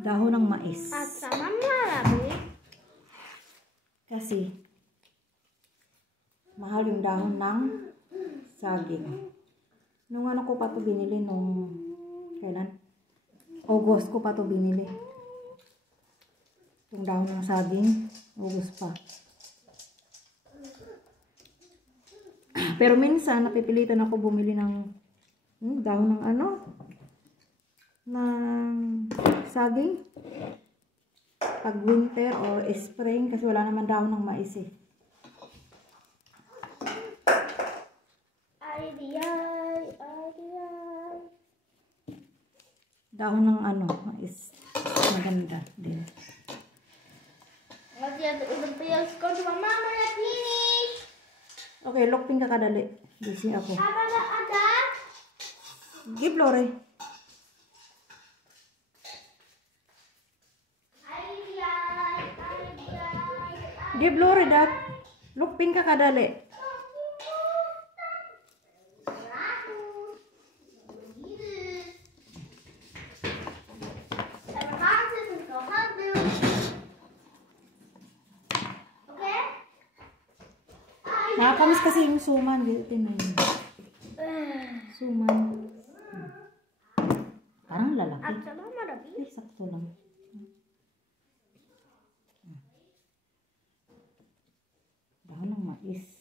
Dahon ng mais. At sama marami. Kasi mahal yung dahon ng saging. Nung ano ko pa to binili nung kailan? August ko pa to binili. Yung dahon ng saging, August pa. Pero minsan napipilitan ako bumili ng dahon ng ano? Ng saging. Pag winter or spring kasi wala naman dahon ng mais eh. Dahon ng ano, mais. Maganda din. Okay, lokping ka kadali. Busy ako. Give Lore. Give Lore dak. Lokping ka kadali. Nakakamis kasi yung suman. Dito na yun. Suman. Parang lalaki. At sama marami. Ay, sakto lang. Dahon ng mais.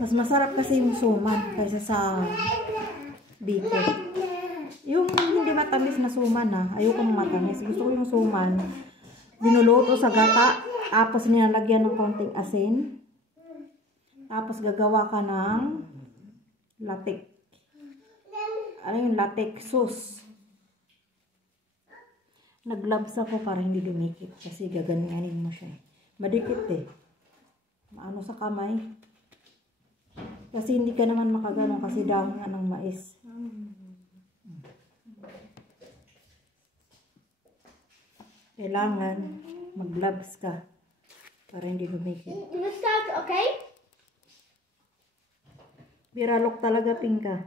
Mas masarap kasi yung suman kaysa sa biko. Yung hindi matamis na suman ha. Ayoko ng matamis. Gusto ko yung suman. Binuluto sa gata. Tapos nilalagyan ng konting asin. Tapos gagawa ka ng latik. Ano yung latik sauce. Nag-gloves ako para hindi dumikit. Kasi gaganyanin mo siya. Madikit eh. Maano sa kamay. Kasi hindi ka naman makaganon kasi dahon nga ng mais. Kailangan mag-gloves ka para hindi dumikit. Okay? Biralok talaga, Pinka.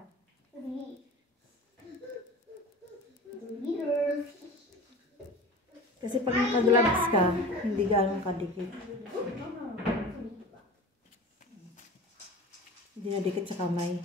Kasi pag naka-gloves ka, hindi gano'ng kadikit. Hindi na dikit sa kamay.